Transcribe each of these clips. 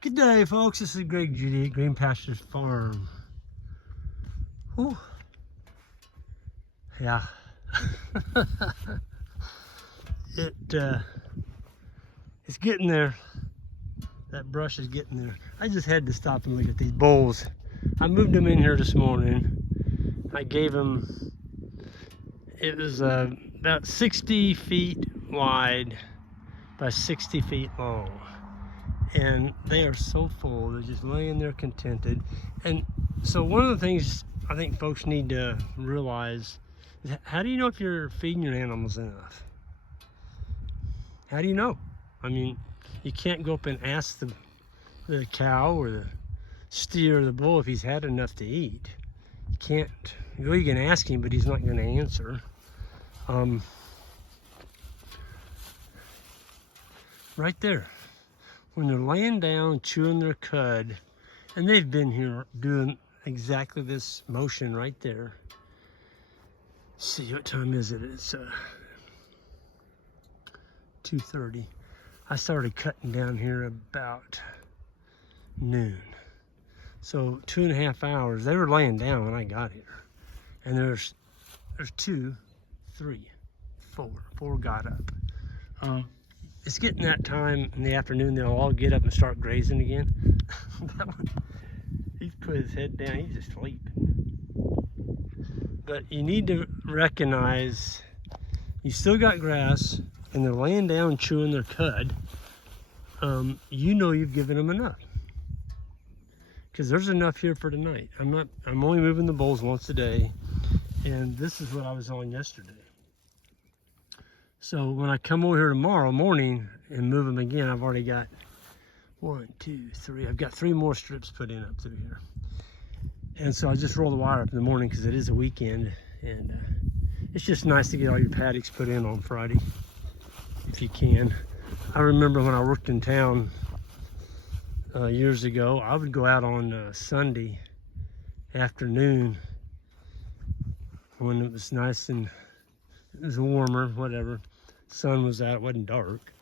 Good day, folks. This is Greg Judy at Green Pastures Farm. Whew. Yeah. It's getting there. That brush is getting there. I just had to stop and look at these bowls. I moved them in here this morning. I gave them, it was about 60 feet wide by 60 feet long. And they are so full, they're just laying there contented. And so one of the things I think folks need to realize is, how do you know if you're feeding your animals enough? How do you know? I mean, you can't go up and ask the cow or the steer or the bull if he's had enough to eat. You can't, well, you can ask him, but he's not gonna answer. Right there. When they're laying down, chewing their cud, and they've been here doing exactly this motion right there. Let's see, what time is it? It's 2:30. I started cutting down here about noon. So 2.5 hours. They were laying down when I got here. And there's 2, 3, 4 got up. It's getting that time in the afternoon, they'll all get up and start grazing again. That one, he's put his head down, he's just sleeping. But you need to recognize you still got grass and they're laying down chewing their cud. You know you've given them enough. Because there's enough here for tonight. I'm only moving the bowls once a day, and this is what I was on yesterday. So when I come over here tomorrow morning and move them again, I've already got 1, 2, 3. I've got 3 more strips put in up through here. And so I just roll the wire up in the morning because it is a weekend, and it's just nice to get all your paddocks put in on Friday, if you can. I remember when I worked in town years ago, I would go out on Sunday afternoon when it was nice and it was warmer, whatever. Sun was out, it wasn't dark.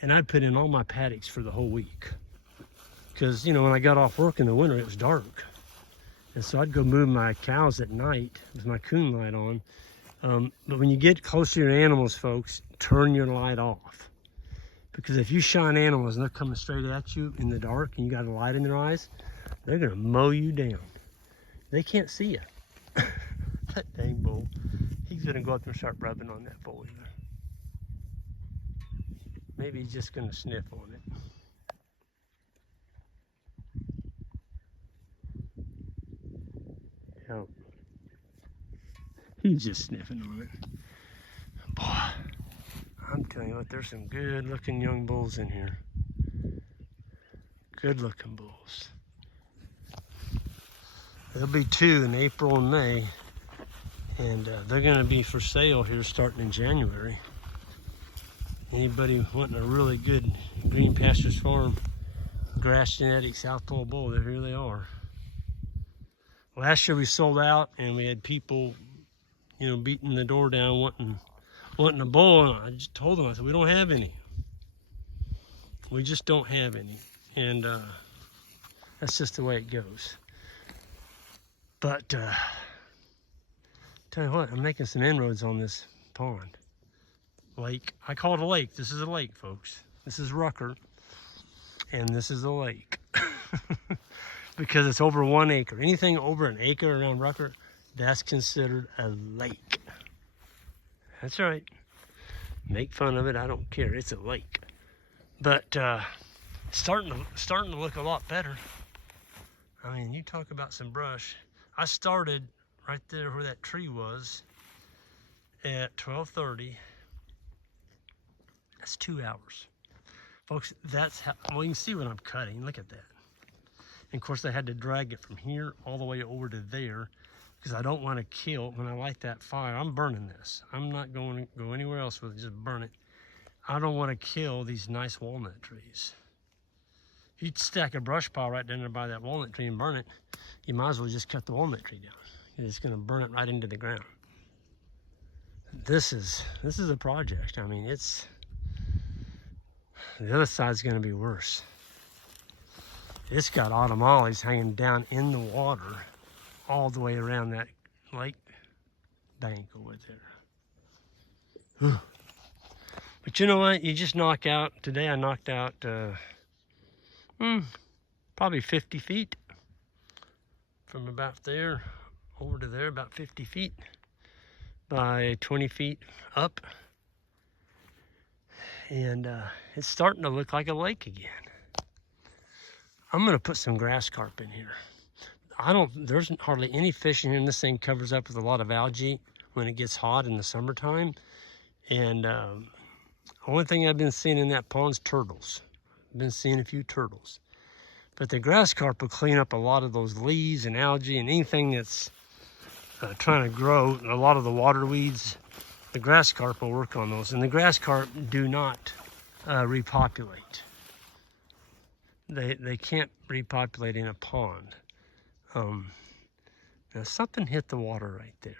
And I'd put in all my paddocks for the whole week. Because, you know, when I got off work in the winter, it was dark. And so I'd go move my cows at night with my coon light on. But when you get close to your animals, folks, turn your light off. Because if you shine animals and they're coming straight at you in the dark and you got a light in their eyes, they're gonna mow you down. They can't see you. That dang bull. He's gonna go up there and start rubbing on that folder. Maybe he's just gonna sniff on it. Yep. He's just sniffing on it. Boy, I'm telling you what, there's some good looking young bulls in here. Good looking bulls. There'll be 2 in April and May. And they're going to be for sale here starting in January. Anybody wanting a really good Green Pastures Farm grass genetic South Pole bull, here they are. Last year we sold out and we had people, you know, beating the door down wanting a bull, and I just told them, I said, we don't have any. We just don't have any. And that's just the way it goes. But tell you what, I'm making some inroads on this pond. Lake. I call it a lake. This is a lake, folks. This is Rucker, and this is a lake. Because it's over 1 acre. Anything over an acre around Rucker, that's considered a lake. That's right. Make fun of it, I don't care. It's a lake. But starting to look a lot better. I mean, you talk about some brush. I started right there where that tree was at 12:30. That's 2 hours. Folks, that's how, well, you can see what I'm cutting. Look at that. And of course, I had to drag it from here all the way over to there because I don't want to kill, when I light that fire, I'm burning this. I'm not going to go anywhere else with it, just burn it. I don't want to kill these nice walnut trees. If you stack a brush pile right down there by that walnut tree and burn it, you might as well just cut the walnut tree down. It's going to burn it right into the ground. This is a project. I mean, the other side's going to be worse. It's got autumn olives hanging down in the water all the way around that lake bank over there. But you know what? You just knock out, today I knocked out probably 50 feet. From about there over to there, about 50 feet by 20 feet up. And it's starting to look like a lake again. I'm gonna put some grass carp in here. There's hardly any fish in here, and this thing covers up with a lot of algae when it gets hot in the summertime. And only thing I've been seeing in that pond is turtles. I've been seeing a few turtles. But the grass carp will clean up a lot of those leaves and algae and anything that's trying to grow. A lot of the water weeds, the grass carp will work on those. And the grass carp do not repopulate. They can't repopulate in a pond. Now something hit the water right there.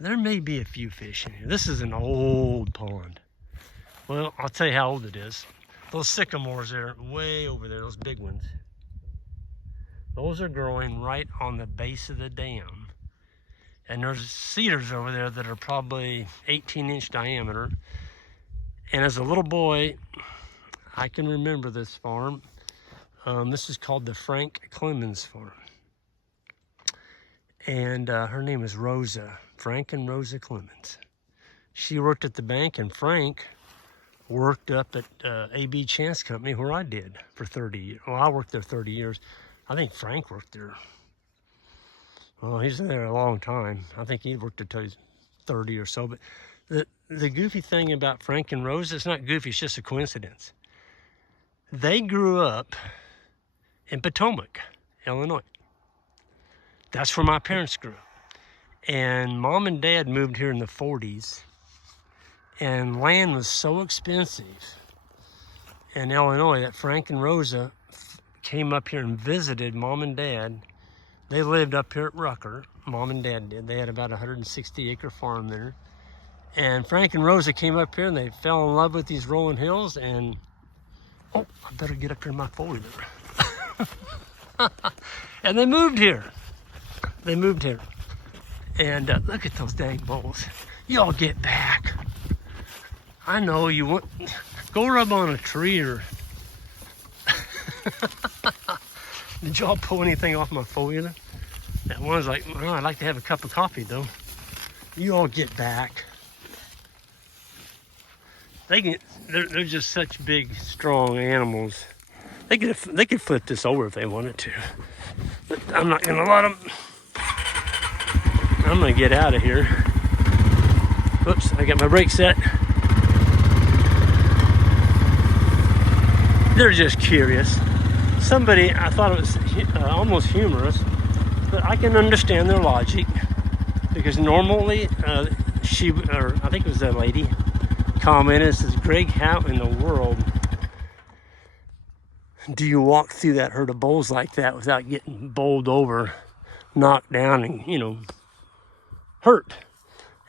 There may be a few fish in here. This is an old pond. Well, I'll tell you how old it is. Those sycamores there, way over there, those big ones. Those are growing right on the base of the dam. And there's cedars over there that are probably 18-inch diameter. And as a little boy, I can remember this farm. This is called the Frank Clemens farm. And her name is Rosa, Frank and Rosa Clemens. She worked at the bank, and Frank worked up at AB Chance Company, where I did for 30 years. Well, I worked there 30 years. I think Frank worked there. Well, he's there a long time. I think he worked until he's 30 or so. But the goofy thing about Frank and Rosa, it's not goofy, it's just a coincidence. They grew up in Potomac, Illinois. That's where my parents grew up. And Mom and Dad moved here in the 40s. And land was so expensive in Illinois that Frank and Rosa came up here and visited Mom and Dad. They lived up here at Rucker. Mom and Dad did. They had about a 160-acre farm there. And Frank and Rosa came up here and they fell in love with these rolling hills. And, oh, I better get up here in my four-wheeler. And they moved here. They moved here. And look at those dang bulls. Y'all get back. I know you want, go rub on a tree or, did y'all pull anything off my four-wheeler? That one's like, well, I'd like to have a cup of coffee though. You all get back. They're just such big, strong animals. They could flip this over if they wanted to. But I'm not gonna let them. I'm gonna get out of here. Whoops, I got my brake set. They're just curious. Somebody, I thought it was almost humorous, but I can understand their logic, because normally I think it was that lady, commented, says, Greg, how in the world do you walk through that herd of bulls like that without getting bowled over, knocked down, and, hurt?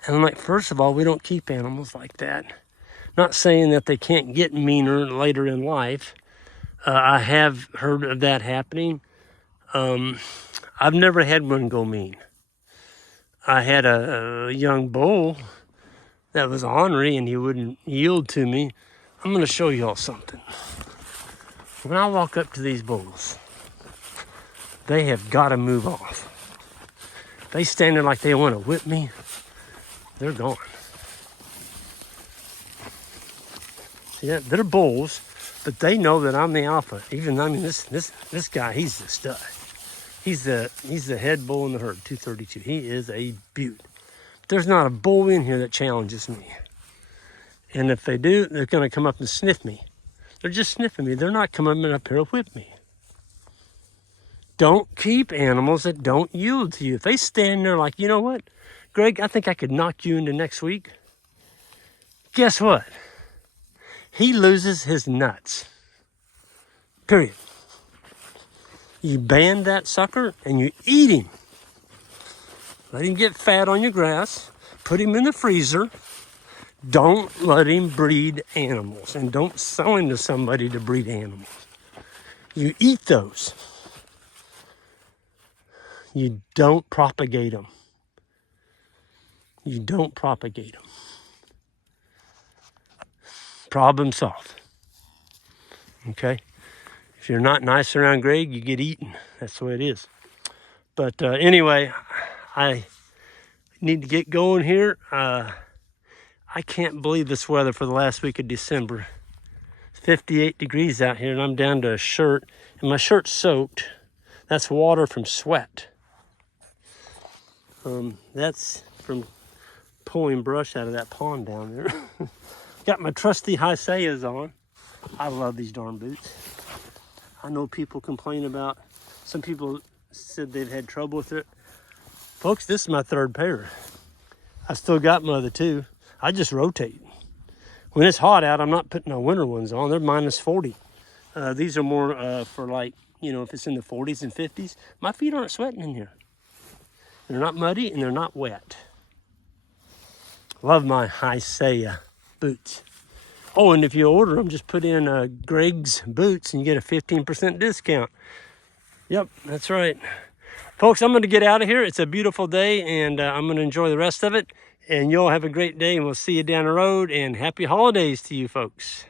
And I'm like, first of all, we don't keep animals like that. Not saying that they can't get meaner later in life. I have heard of that happening. I've never had one go mean. I had a young bull that was ornery and he wouldn't yield to me. I'm going to show you all something. When I walk up to these bulls, they have got to move off. They stand there like they want to whip me. They're gone. See that? They're bulls, but they know that I'm the alpha. This guy, he's the stud. He's the head bull in the herd, 232. He is a beaut. There's not a bull in here that challenges me. And if they do, they're going to come up and sniff me. They're just sniffing me. They're not coming up here to whip me. Don't keep animals that don't yield to you. If they stand there like, you know what, Greg, I think I could knock you into next week. Guess what? He loses his nuts. Period. You ban that sucker and you eat him. Let him get fat on your grass. Put him in the freezer. Don't let him breed animals. And don't sell him to somebody to breed animals. You eat those. You don't propagate them. You don't propagate them. Problem solved. Okay? If you're not nice around Greg, you get eaten. That's the way it is. But anyway, I need to get going here. I can't believe this weather for the last week of December. It's 58 degrees out here, and I'm down to a shirt, and my shirt's soaked. That's water from sweat. That's from pulling brush out of that pond down there. Got my trusty high sayas on. I love these darn boots. I know people complain about, some people said they've had trouble with it. Folks, this is my third pair. I still got my other two. I just rotate. When it's hot out, I'm not putting my winter ones on. They're minus 40. These are more for like, you know, if it's in the 40s and 50s. My feet aren't sweating in here. They're not muddy and they're not wet. Love my high saya boots. Oh, and if you order them, just put in Greg's Boots and you get a 15% discount. Yep, that's right. Folks, I'm going to get out of here. It's a beautiful day, and I'm going to enjoy the rest of it. And y'all have a great day, and we'll see you down the road. And happy holidays to you folks.